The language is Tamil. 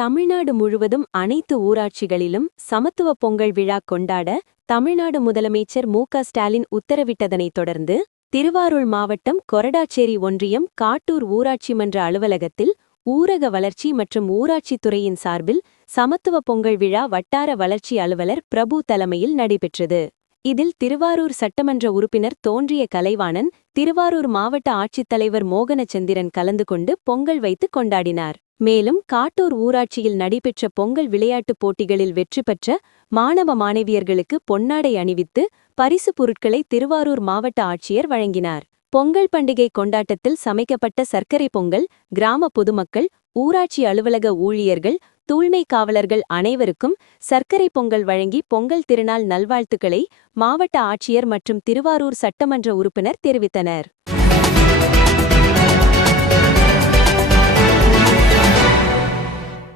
தமிழ்நாடு முழுவதும் அனைத்து ஊராட்சிகளிலும் சமத்துவ பொங்கல் விழா கொண்டாட தமிழ்நாடு முதலமைச்சர் மு க ஸ்டாலின் உத்தரவிட்டதனைத் தொடர்ந்து திருவாரூர் மாவட்டம் கொரடாச்சேரி ஒன்றியம் காட்டூர் ஊராட்சி மன்ற அலுவலகத்தில் ஊரக வளர்ச்சி மற்றும் ஊராட்சித் துறையின் சார்பில் சமத்துவ பொங்கல் விழா வட்டார வளர்ச்சி அலுவலர் பிரபு தலைமையில் நடைபெற்றது. இதில் திருவாரூர் சட்டமன்ற உறுப்பினர் தோன்றிய கலைவாணன் திருவாரூர் மாவட்ட ஆட்சித்தலைவர் மோகனச்சந்திரன் கலந்து கொண்டு பொங்கல் வைத்து கொண்டாடினார். மேலும் காட்டூர் ஊராட்சியில் நடைபெற்ற பொங்கல் விளையாட்டுப் போட்டிகளில் வெற்றி பெற்ற மாணவ மாணவியர்களுக்கு பொன்னாடை அணிவித்து பரிசு பொருட்களை திருவாரூர் மாவட்ட ஆட்சியர் வழங்கினார். பொங்கல் பண்டிகை கொண்டாட்டத்தில் சமைக்கப்பட்ட சர்க்கரை பொங்கல் கிராம பொதுமக்கள் ஊராட்சி அலுவலக ஊழியர்கள் தூய்மை காவலர்கள் அனைவருக்கும் சர்க்கரை பொங்கல் வழங்கி பொங்கல் திருநாள் நல்வாழ்த்துக்களை மாவட்ட ஆட்சியர் மற்றும் திருவாரூர் சட்டமன்ற உறுப்பினர் தெரிவித்தனர்.